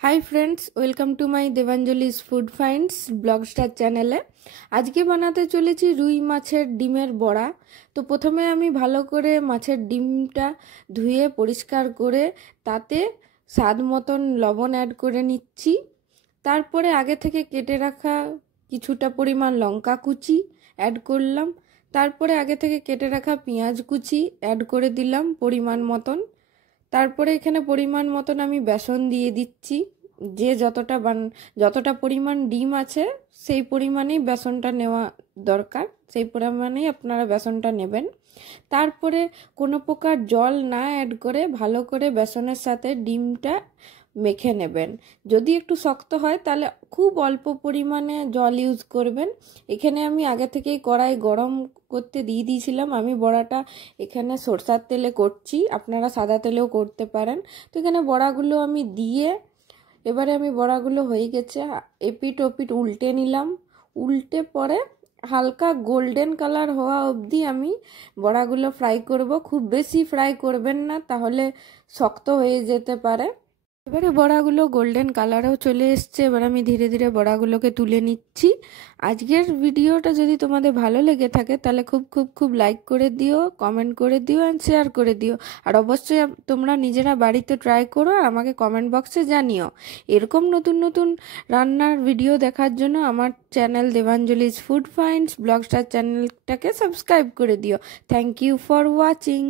High friends welcome to my Debanjali's food finds blog star चैनेले आज के बनाते चलेছি রুই মাছের ডিমের বড়া। তো প্রথমে আমি ভালো করে মাছের ডিমটা ধুয়ে পরিষ্কার করে তাতে স্বাদ মতন লবণ অ্যাড করে নিচ্ছি। তারপরে আগে থেকে কেটে রাখা কিছুটা পরিমাণ লঙ্কা কুচি অ্যাড করলাম। তারপরে আগে থেকে কেটে রাখা পেঁয়াজ কুচি অ্যাড করে দিলাম পরিমাণ মতন। তারপরে এখানে পরিমাণ মতন আমি বেসন দিয়ে দিচ্ছি। যে যতটা পরিমাণ ডিম আছে সেই পরিমাণেই বেসনটা নেওয়া দরকার, সেই পরিমাণেই আপনারা বেসনটা নেবেন। তারপরে কোনো প্রকার জল না অ্যাড করে ভালো করে বেসনের সাথে ডিমটা মেখে নেবেন। যদি একটু শক্ত হয় তাহলে খুব অল্প পরিমাণে জল ইউজ করবেন। এখানে আমি আগে থেকেই কড়াই গরম করতে দিয়ে দিয়েছিলাম। আমি বড়াটা এখানে সরষের তেলে করছি, আপনারা সাদা তেলেও করতে পারেন। তো এখানে বড়াগুলো আমি দিয়ে এবারে আমি বড়াগুলো হয়ে গেছে এপিট ওপিট উল্টে নিলাম। উল্টে পরে হালকা গোল্ডেন কালার হওয়া অবধি আমি বড়াগুলো ফ্রাই করব। খুব বেশি ফ্রাই করবেন না, তাহলে শক্ত হয়ে যেতে পারে। এবারে বড়াগুলো গোল্ডেন কালারেও চলে এসছে। এবার আমি ধীরে ধীরে বড়াগুলোকে তুলে নিচ্ছি। আজকের ভিডিওটা যদি তোমাদের ভালো লেগে থাকে তাহলে খুব লাইক করে দিও, কমেন্ট করে দিও অ্যান্ড শেয়ার করে দিও। আর অবশ্যই তোমরা নিজেরা বাড়িতে ট্রাই করো আর আমাকে কমেন্ট বক্সে জানিও। এরকম নতুন নতুন রান্নার ভিডিও দেখার জন্য আমার channel Debanjali's food finds blog star চ্যানেলটাকে সাবস্ক্রাইব করে দিও। Thank you for watching.